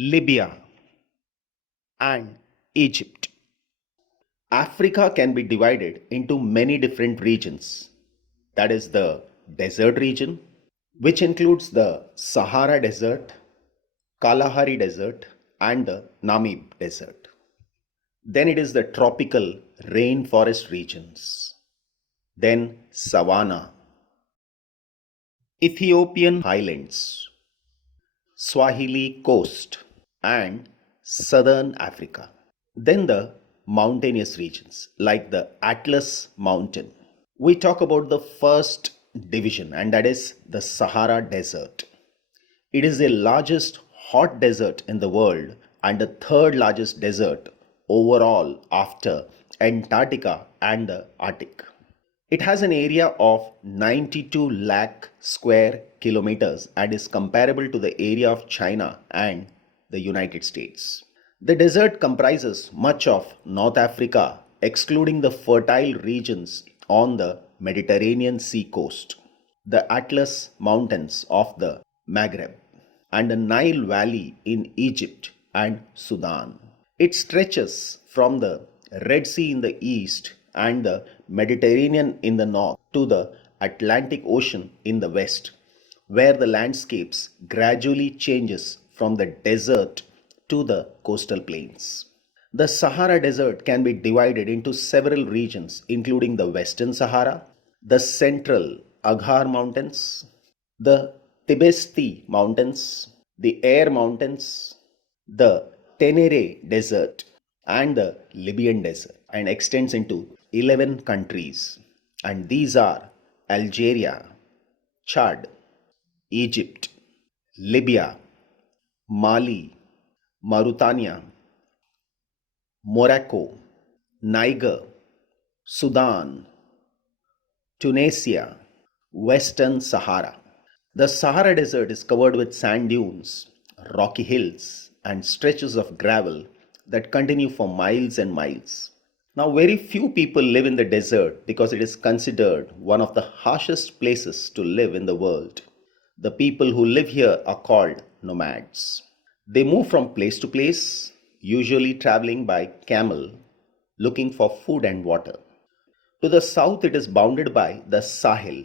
Libya, and Egypt. Africa can be divided into many different regions. That is the desert region, which includes the Sahara Desert, Kalahari Desert, and the Namib Desert. Then it is the tropical rainforest regions. Then savanna, Ethiopian highlands, Swahili coast, and southern Africa. Then the mountainous regions like the Atlas Mountain. We talk about the first division, and that is the Sahara Desert. It is the largest hot desert in the world and the third largest desert overall after Antarctica and the Arctic. It has an area of 92 lakh square kilometers and is comparable to the area of China and the United States. The desert comprises much of North Africa, excluding the fertile regions on the Mediterranean Sea coast, the Atlas Mountains of the Maghreb, and the Nile Valley in Egypt and Sudan. It stretches from the Red Sea in the east and the Mediterranean in the north to the Atlantic Ocean in the west, where the landscapes gradually changes from the desert to the coastal plains. The Sahara Desert can be divided into several regions, including the Western Sahara, the Central Aghar Mountains, the Tibesti Mountains, the Air Mountains, the Tenere Desert, and the Libyan Desert, and extends into 11 countries. And these are Algeria, Chad, Egypt, Libya, Mali, Mauritania, Morocco, Niger, Sudan, Tunisia, Western Sahara. The Sahara Desert is covered with sand dunes, rocky hills, and stretches of gravel that continue for miles and miles. Now, very few people live in the desert because it is considered one of the harshest places to live in the world. The people who live here are called nomads. They move from place to place, usually traveling by camel, looking for food and water. To the south, it is bounded by the Sahel.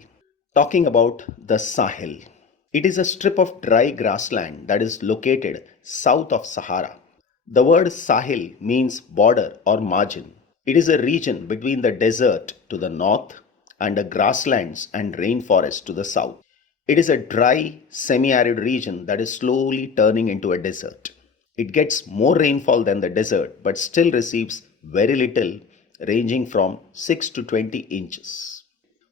Talking about the Sahel, it is a strip of dry grassland that is located south of Sahara. The word Sahel means border or margin. It is a region between the desert to the north and the grasslands and rainforest to the south. It is a dry, semi arid region that is slowly turning into a desert. It gets more rainfall than the desert but still receives very little, ranging from 6 to 20 inches.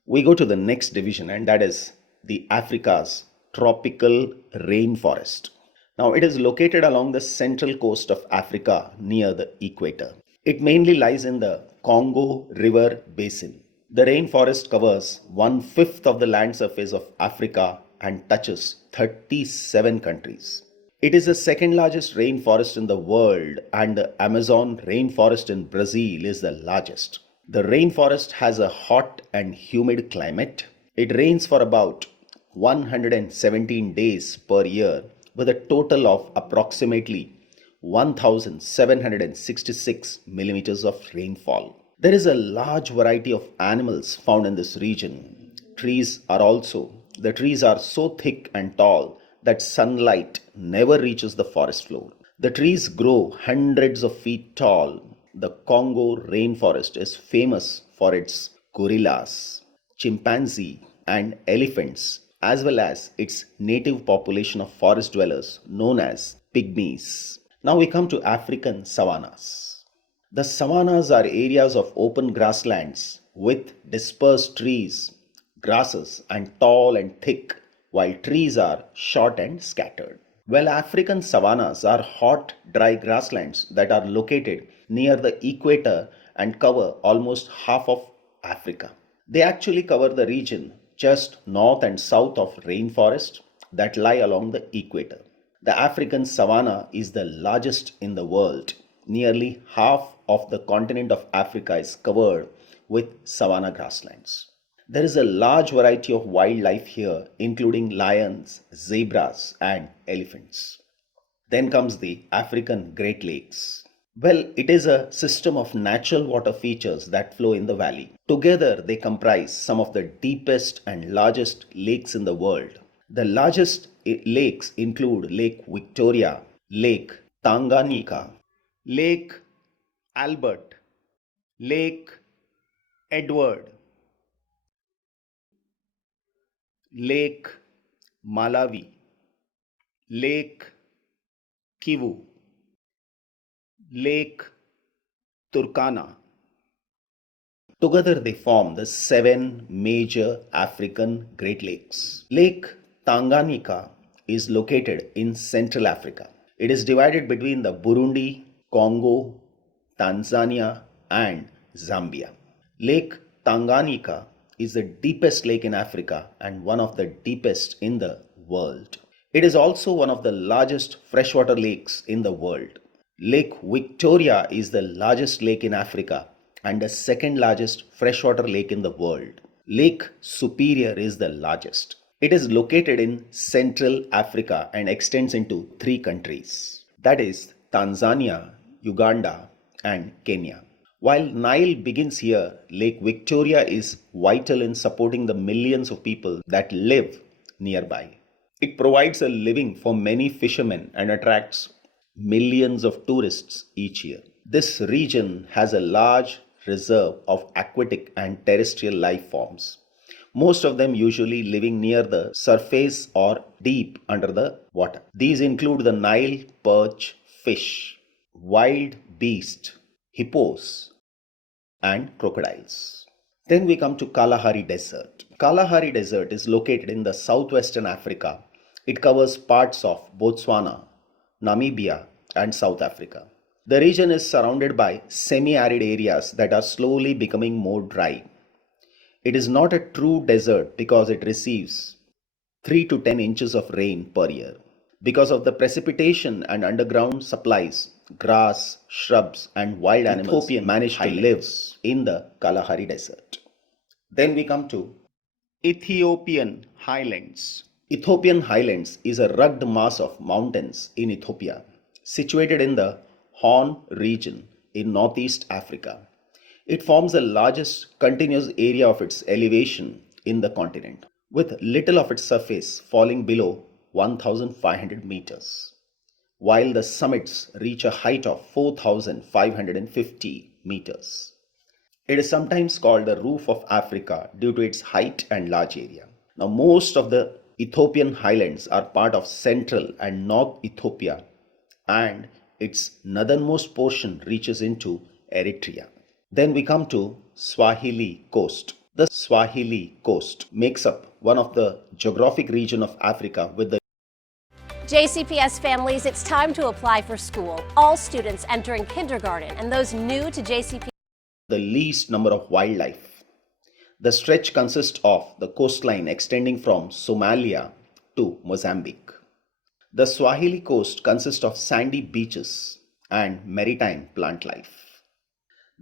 We go to the next division, and that is the Africa's tropical rainforest. Now, it is located along the central coast of Africa near the equator. It mainly lies in the Congo River basin. The rainforest covers one-fifth of the land surface of Africa and touches 37 countries. It is the second largest rainforest in the world, and the Amazon rainforest in Brazil is the largest. The rainforest has a hot and humid climate. It rains for about 117 days per year with a total of approximately 1766 millimeters of rainfall. There is a large variety of animals found in this region. The trees are so thick and tall that sunlight never reaches the forest floor. The trees grow hundreds of feet tall. The Congo rainforest is famous for its gorillas, chimpanzee, and elephants, as well as its native population of forest dwellers known as pygmies. Now we come to African savannas. The savannas are areas of open grasslands with dispersed trees, grasses, and tall and thick, while trees are short and scattered. Well, African savannas are hot, dry grasslands that are located near the equator and cover almost half of Africa. They actually cover the region just north and south of rainforest that lie along the equator. The African savanna is the largest in the world. Nearly half of the continent of Africa is covered with savanna grasslands. There is a large variety of wildlife here, including lions, zebras, and elephants. Then comes the African Great Lakes. Well, it is a system of natural water features that flow in the valley. Together, they comprise some of the deepest and largest lakes in the world. The largest lakes include Lake Victoria, Lake Tanganyika, Lake Albert, Lake Edward, Lake Malawi, Lake Kivu, Lake Turkana. Together they form the seven major African Great Lakes. Lake Tanganyika is located in Central Africa. It is divided between the Burundi, Congo, Tanzania, and Zambia. Lake Tanganyika is the deepest lake in Africa and one of the deepest in the world. It is also one of the largest freshwater lakes in the world. Lake Victoria is the largest lake in Africa and the second largest freshwater lake in the world. Lake Superior is the largest. It is located in Central Africa and extends into three countries, that is Tanzania, Uganda, and Kenya. While Nile begins here, Lake Victoria is vital in supporting the millions of people that live nearby. It provides a living for many fishermen and attracts millions of tourists each year. This region has a large reserve of aquatic and terrestrial life forms, most of them usually living near the surface or deep under the water. These include the Nile perch fish, wild beast, hippos, and crocodiles. Then we come to Kalahari Desert. Kalahari Desert is located in the southwestern Africa. It covers parts of Botswana, Namibia, and South Africa. The region is surrounded by semi-arid areas that are slowly becoming more dry. It is not a true desert because it receives 3 to 10 inches of rain per year. Because of the precipitation and underground supplies, grass, shrubs, and wild animals manage to live in the Kalahari Desert. Then we come to Ethiopian Highlands. Ethiopian Highlands is a rugged mass of mountains in Ethiopia, situated in the Horn region in northeast Africa. It forms the largest continuous area of its elevation in the continent, with little of its surface falling below 1,500 meters, while the summits reach a height of 4,550 meters. It is sometimes called the roof of Africa due to its height and large area. Now, most of the Ethiopian highlands are part of central and north Ethiopia, and its northernmost portion reaches into Eritrea. Then we come to Swahili Coast. The Swahili Coast makes up one of the geographic region of Africa with the JCPS families, it's time to apply for school. All students entering kindergarten and those new to JCPS the least number of wildlife. The stretch consists of the coastline extending from Somalia to Mozambique. The Swahili coast consists of sandy beaches and maritime plant life.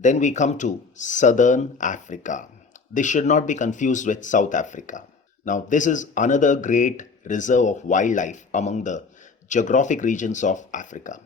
Then we come to Southern Africa. This should not be confused with South Africa. Now, this is another great reserve of wildlife among the geographic regions of Africa.